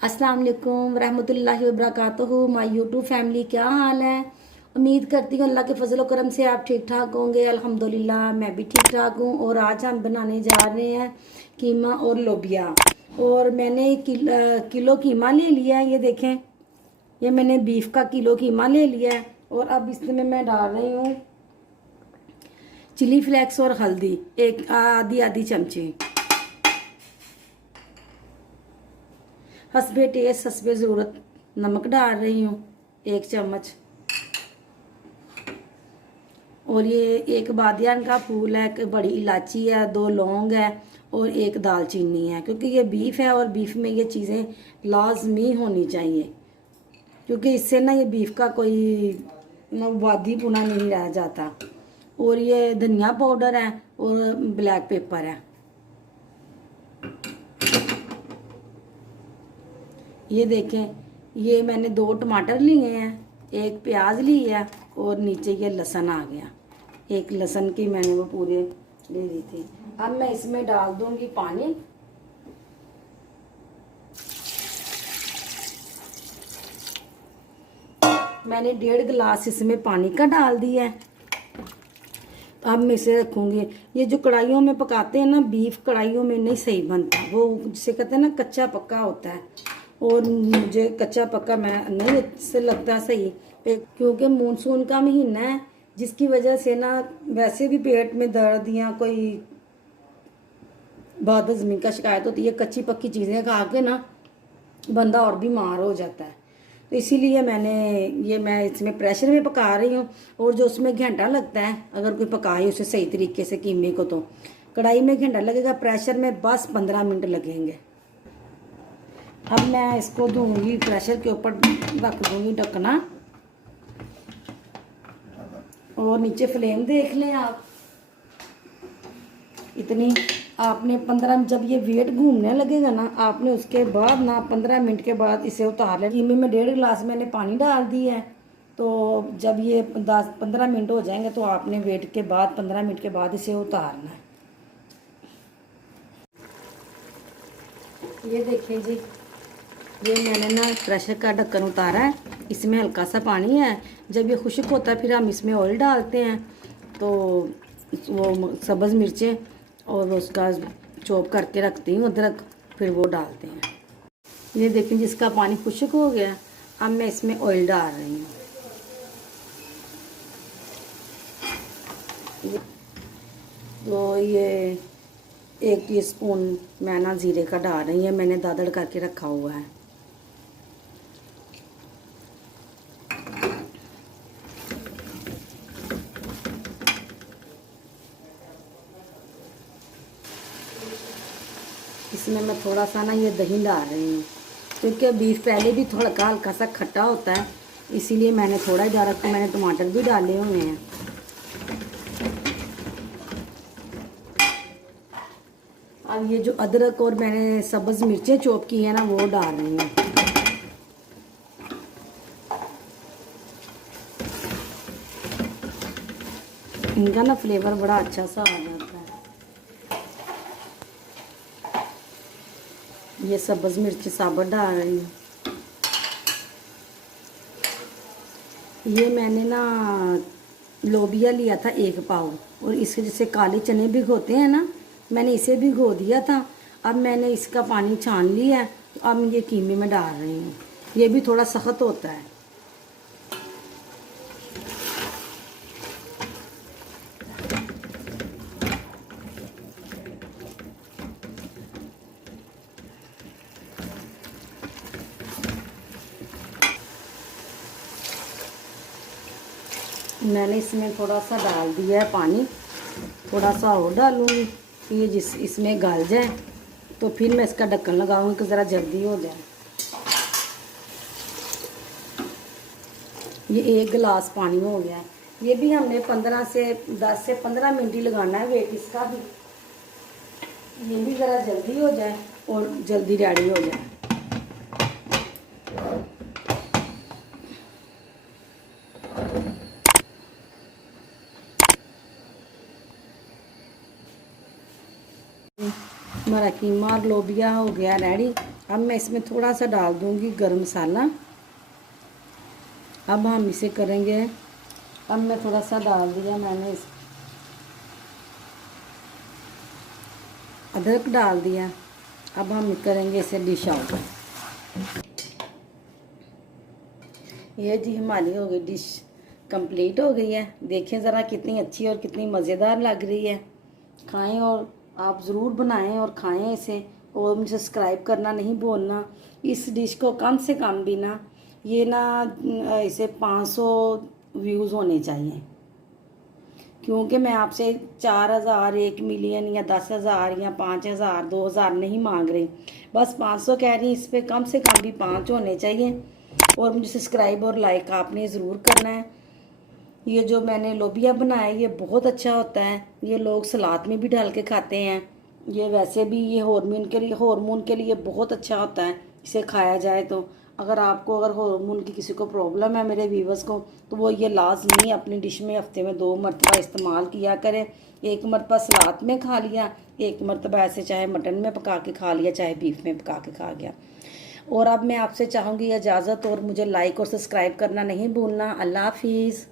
अस्सलाम वालेकुम रहमतुल्लाहि व बरकातुहू। माय यूट्यूब फैमिली, क्या हाल है। उम्मीद करती हूँ अल्लाह के फजल व करम से आप ठीक ठाक होंगे। अल्हम्दुलिल्लाह मैं भी ठीक ठाक हूँ। और आज हम बनाने जा रहे हैं कीमा और लोबिया। और मैंने किलो कीमा ले लिया है। ये देखें, ये मैंने बीफ का किलो कीमा ले लिया है। और अब इसमें मैं डाल रही हूँ चिली फ्लेक्स और हल्दी, एक आधी आधी चमची। हसबे टेस्ट हसबे ज़रूरत नमक डाल रही हूँ, 1 चम्मच। और ये एक बादियान का फूल है, एक बड़ी इलायची है, 2 लौंग है और एक दालचीनी है। क्योंकि ये बीफ है और बीफ में ये चीज़ें लाजमी होनी चाहिए, क्योंकि इससे ना ये बीफ का कोई वादी पुना नहीं रह जाता। और ये धनिया पाउडर है और ब्लैक पेपर है। ये देखें, ये मैंने 2 टमाटर लिए हैं, 1 प्याज ली है और नीचे ये लहसुन आ गया। 1 लहसुन की मैंने वो पूरे ले ली थी। अब मैं इसमें डाल दूंगी पानी। मैंने 1.5 गिलास इसमें पानी का डाल दिया है। अब मैं इसे रखूंगी। ये जो कढ़ाइयों में पकाते हैं ना, बीफ कढ़ाइयों में नहीं सही बनता, वो जिसे कहते हैं ना कच्चा पक्का होता है। और मुझे कच्चा पक्का मैं नहीं से लगता सही, क्योंकि मानसून का महीना है, जिसकी वजह से ना वैसे भी पेट में दर्द या कोई बदहजमी का शिकायत होती है। कच्ची पक्की चीज़ें खा के ना बंदा और बीमार हो जाता है। तो इसीलिए मैं इसमें प्रेशर में पका रही हूँ। और जो उसमें घंटा लगता है, अगर कोई पकाए उसे सही तरीके से कीमे को, तो कढ़ाई में घंटा लगेगा, प्रेशर में बस 15 मिनट लगेंगे। अब मैं इसको दूंगी, प्रेशर के ऊपर रख दूंगी ढकना। और नीचे फ्लेम देख लें आप, इतनी आपने 15, जब ये वेट घूमने लगेगा ना, आपने उसके बाद ना 15 मिनट के बाद इसे उतार लें। कीमे में 1.5 गिलास मैंने पानी डाल दिया है। तो जब ये 10-15 मिनट हो जाएंगे तो आपने वेट के बाद 15 मिनट के बाद इसे उतारना है। ये देखिए जी, ये मैंने ना प्रेशर का ढक्कन उतारा है। इसमें हल्का सा पानी है। जब ये खुश्क होता है फिर हम इसमें ऑयल डालते हैं। तो वो सब्ज़ मिर्चें और उसका चॉप करके रखती हूँ अदरक, फिर वो डालते हैं। ये देखिए, जिसका पानी खुश्क हो गया, अब मैं इसमें ऑयल डाल रही हूँ। तो ये 1 टीस्पून मैं ना ज़ीरे का डाल रही है, मैंने दादड़ करके रखा हुआ है। इसमें मैं थोड़ा सा ना ये दही डाल रही हूँ, क्योंकि बीफ पहले भी थोड़ा हल्का सा खट्टा होता है, इसीलिए मैंने थोड़ा ही डाला। तो मैंने टमाटर भी डाले हुए हैं। अब ये जो अदरक और मैंने सब्ज़ मिर्चें चॉप की है ना, वो डाल रही हूँ। इनका ना फ्लेवर बड़ा अच्छा सा आ जाता है। ये सब्ज़ मिर्च साबुत डाल रही हूँ। ये मैंने ना लोबिया लिया था 1 पाव, और इसके जैसे काले चने भिगोते हैं ना, मैंने इसे भिगो दिया था। अब मैंने इसका पानी छान लिया है। तो अब मैं ये कीमे में डाल रही हूँ। ये भी थोड़ा सख्त होता है। मैंने इसमें थोड़ा सा डाल दिया है पानी, थोड़ा सा और डालूँगी, ये इसमें गल जाए। तो फिर मैं इसका ढक्कन लगाऊंगी कि ज़रा जल्दी हो जाए। ये 1 गिलास पानी हो गया है। ये भी हमने 10 से 15 मिनट ही लगाना है वेट इसका भी। ये भी ज़रा जल्दी हो जाए और जल्दी रेडी हो जाए। हमारा कीमा और लोबिया हो गया रेडी। अब मैं इसमें थोड़ा सा डाल दूंगी गरम मसाला। अब हम इसे करेंगे, अब मैं थोड़ा सा डाल दिया मैंने, अदरक डाल दिया। अब हम करेंगे इसे डिश आउट। ये जी हमारी हो गई डिश, कंप्लीट हो गई है। देखें ज़रा कितनी अच्छी और कितनी मज़ेदार लग रही है। खाएं और आप ज़रूर बनाएं और खाएं इसे, और मुझे सब्सक्राइब करना नहीं भूलना। इस डिश को कम से कम भी ना, ये ना इसे 500 व्यूज़ होने चाहिए, क्योंकि मैं आपसे 4000, 1 मिलियन या 10,000 या 5,000, 2,000 नहीं मांग रही, बस 500 कह रही। इस पर कम से कम भी 5 होने चाहिए। और मुझे सब्सक्राइब और लाइक आपने ज़रूर करना है। ये जो मैंने लोबिया बनाया ये बहुत अच्छा होता है, ये लोग सलाद में भी डाल के खाते हैं। ये वैसे भी ये हार्मोन के लिए बहुत अच्छा होता है, इसे खाया जाए तो। अगर हार्मोन की किसी को प्रॉब्लम है, मेरे व्यूवर्स को, तो वो ये लाजमी अपनी डिश में हफ्ते में 2 मरतबा इस्तेमाल किया करें। 1 मरतबा सलाद में खा लिया, 1 मरतबा ऐसे चाहे मटन में पका के खा लिया, चाहे बीफ में पका के खा गया। और अब मैं आपसे चाहूँगी इजाज़त, और मुझे लाइक और सब्सक्राइब करना नहीं भूलना। अल्लाह हाफिज़।